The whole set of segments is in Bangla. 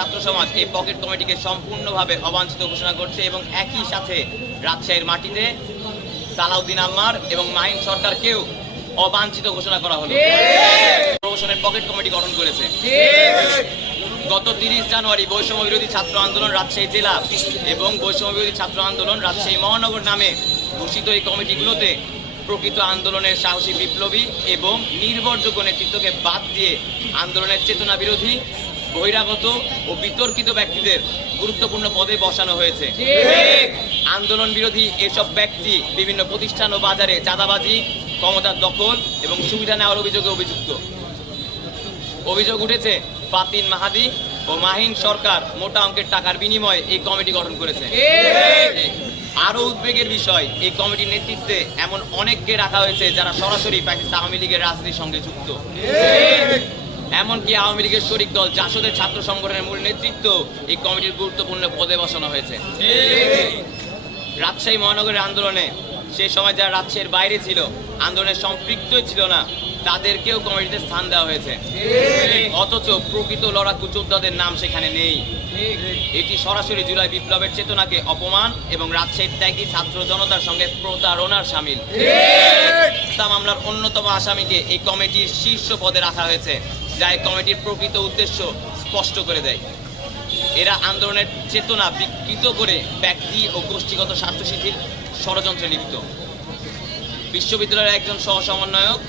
ছাত্র সমাজ এই পকেট কমিটিকে সম্পূর্ণভাবে অবাঞ্ছিত ঘোষণা করছে এবং একই সাথে রাজশাহীর মাটিতে সালাউদ্দিন আম্মার এবং মাহিন সরকারকেও অবাঞ্ছিত ঘোষণা করা হলো। প্রশাসনের পকেট কমিটি গঠন করেছে। গত 30 জানুয়ারি বৈষম্য বিরোধী ছাত্র আন্দোলন রাজশাহী জেলা এবং বৈষম্য বিরোধী ছাত্র আন্দোলন রাজশাহী মহানগর নামে ঘোষিত এই কমিটিগুলোতে প্রকৃত আন্দোলনের সাহসী বিপ্লবী এবং নির্ভরযোগ্য নেতৃত্বকে বাদ দিয়ে আন্দোলনের চেতনা বিরোধী, বহিরাগত ও বিতর্কিত ব্যক্তিদের গুরুত্বপূর্ণ পদে বসানো হয়েছে। আন্দোলন বিরোধী এসব ব্যক্তি বিভিন্ন প্রতিষ্ঠান ও বাজারে চাঁদাবাজি, ক্ষমতার দখল এবং সুবিধা নেওয়ার অভিযোগে অভিযুক্ত। অভিযোগ উঠেছে ফাতিন মাহাদি ও মাহিন সরকার মোটা অঙ্কের টাকার বিনিময়ে এই কমিটি গঠন করেছে। আরো উদ্বেগের বিষয়, এই কমিটির নেতৃত্বে এমন অনেককে রাখা হয়েছে যারা সরাসরি ফ্যাসিস্ট আওয়ামী লীগের রাজনীতির সঙ্গে যুক্ত। এমনকি আওয়ামী লীগের শরিক দল জাসদের ছাত্র সংগঠনের মূল নেতৃত্ব এই কমিটির গুরুত্বপূর্ণ পদে বসানো হয়েছে। রাজশাহী মহানগরের আন্দোলনে সে সময় যারা রাজশাহীর বাইরে ছিল, আন্দোলনের সম্পৃক্ত ছিল না, তাদেরকেও কমিটিতে স্থান দেওয়া হয়েছে। অথচ প্রকৃত লড়াকু যোদ্ধাদের নাম সেখানে নেই। এটি সরাসরি জুলাই বিপ্লবের চেতনাকে অপমান এবং রাজশাহীর ত্যাগী ছাত্র জনতার সঙ্গে প্রতারণার শামিল। হত্যা মামলার অন্যতম আসামিকে এই কমিটির শীর্ষ পদে রাখা হয়েছে, যা এই কমিটির প্রকৃত উদ্দেশ্য স্পষ্ট করে দেয়। এরা আন্দোলনের চেতনা বিকৃত করে ব্যক্তি ও গোষ্ঠীগত স্বার্থসিদ্ধির ষড়যন্ত্রে লিপ্ত। বিশ্ববিদ্যালয়ের একজন সহ সমন্বয়ক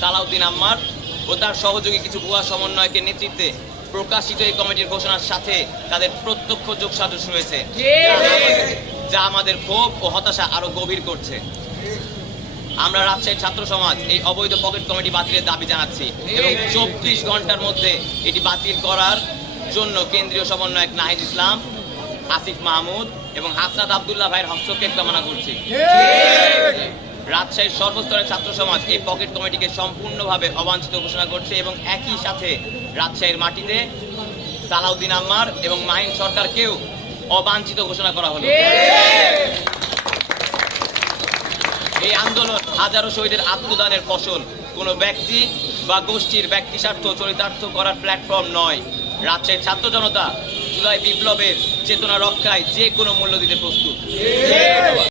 সালাউদ্দিন আম্মার ও তার সহযোগী কিছু ভুয়া সমন্বয়কের নেতৃত্বে প্রকাশিত এই কমিটির ঘোষণার সাথে তাদের প্রত্যক্ষ যোগসাজশ রয়েছে, যা আমাদের ক্ষোভ ও হতাশা আরো গভীর করছে। আমরা রাজশাহীর ছাত্র সমাজ এই অবৈধ পকেট কমিটি বাতিলের দাবি জানাচ্ছি এবং 24 ঘন্টার মধ্যে এটি বাতিল করার জন্য কেন্দ্রীয় সমন্বয়ক নাহিদ ইসলাম, আসিফ মাহমুদ এবং হাসনাত আব্দুল্লাহ ভাইয়ের হস্তক্ষেপ কামনা করছি। রাজশাহীর সর্বস্তরের ছাত্র সমাজ এই পকেট কমিটিকে সম্পূর্ণভাবে অবাঞ্ছিত ঘোষণা করছে এবং একই সাথে রাজশাহীর মাটিতে সালাউদ্দিন আম্মার এবং মাহিন সরকারকেও অবাঞ্ছিত ঘোষণা করা হলো। এই আন্দোলন হাজারো শহীদের আত্মদানের ফসল, কোনো ব্যক্তি বা গোষ্ঠীর ব্যক্তি স্বার্থ চরিতার্থ করার প্ল্যাটফর্ম নয়। রাজশাহীর ছাত্র জনতা জুলাই বিপ্লবের চেতনা রক্ষায় যে কোনো মূল্য দিতে প্রস্তুত।